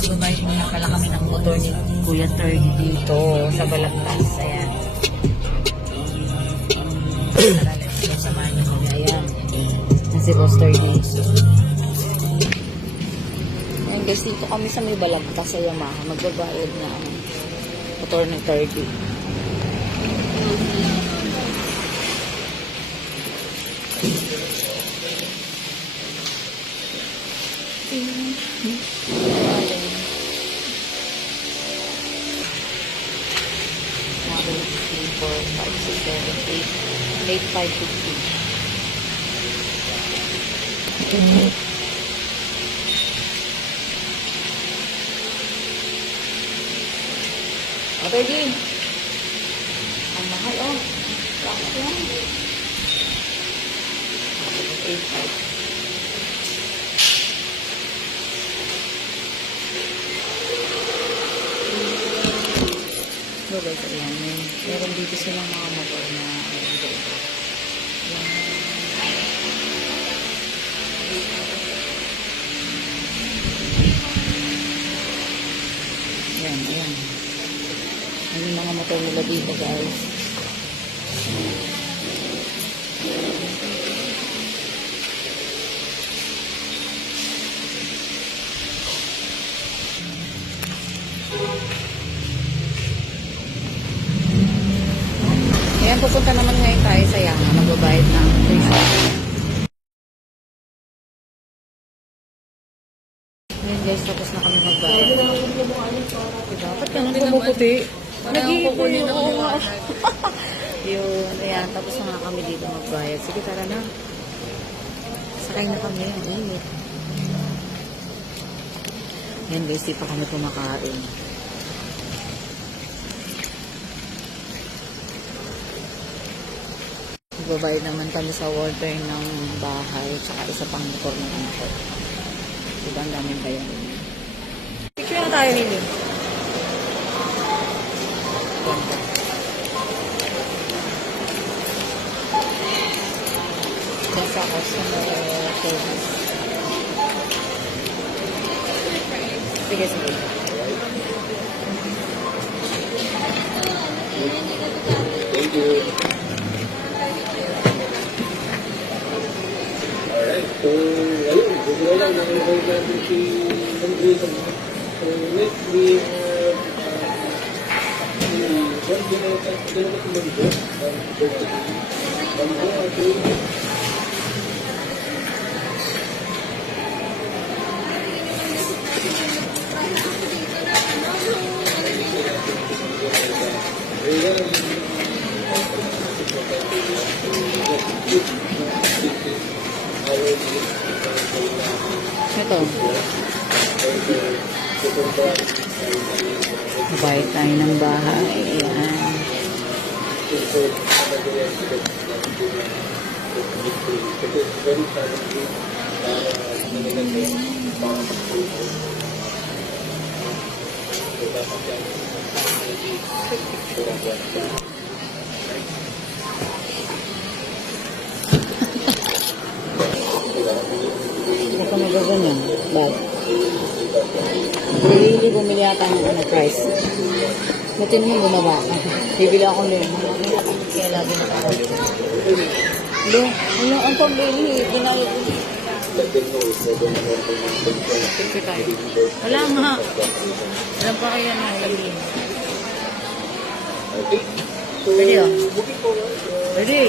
Magbabayad muna pala kami ng motor ni Kuya Tergy dito sa Balagtas. Ayan. Tara, let's go. Samahan niyo kami. Ayan. Yan si Boss Tergy. Ayan guys, dito kami sa may Balagtas sa Yamaha. Magbabayad na ang motor ni Tergy. For 5, 6, 7, 8, 8, 5, 15. Okay, Jin. Ang mahal, oh. Bakit yan? 8, 5. So guys, ayan. Meron dito silang mga motor na ayan, ayan. Ayan yung mga motor nila dito guys. Ayan, pupunta naman ngayon tayo sa Yamaha. Magbabayad ng tuition. Ayan guys, tapos na kami magbayad. Dapat ka nang pumuputi. Nag-iipunin ako. Yun, ayan, tapos na nga kami dito magbayad. Sige, tara na. Sakay na kami. Init. Ayan guys, di pa kami kumakain. Magbabayad naman kami sa water ng bahay tsaka isa pang motor na motor. Diba ang daming kaya? Picture na tayo nila. Diyan sa customer service. Sige, sige. Thank you. So, ayun, bigla lang nang-invite natin si Andres. So, next week, one din na Ito. Bayad tayo ng bahay. Ayan. Baka magaganyan. Bye. Hindi bumili ata ng price. Butin mo bumaba. Bibili ako nun. Kaya lagi na ako. Hindi. Ang pambili. Binayad ko. Siyempre tayo. Wala nga. Alam pa kaya na sabihin. Ready oh. Ready.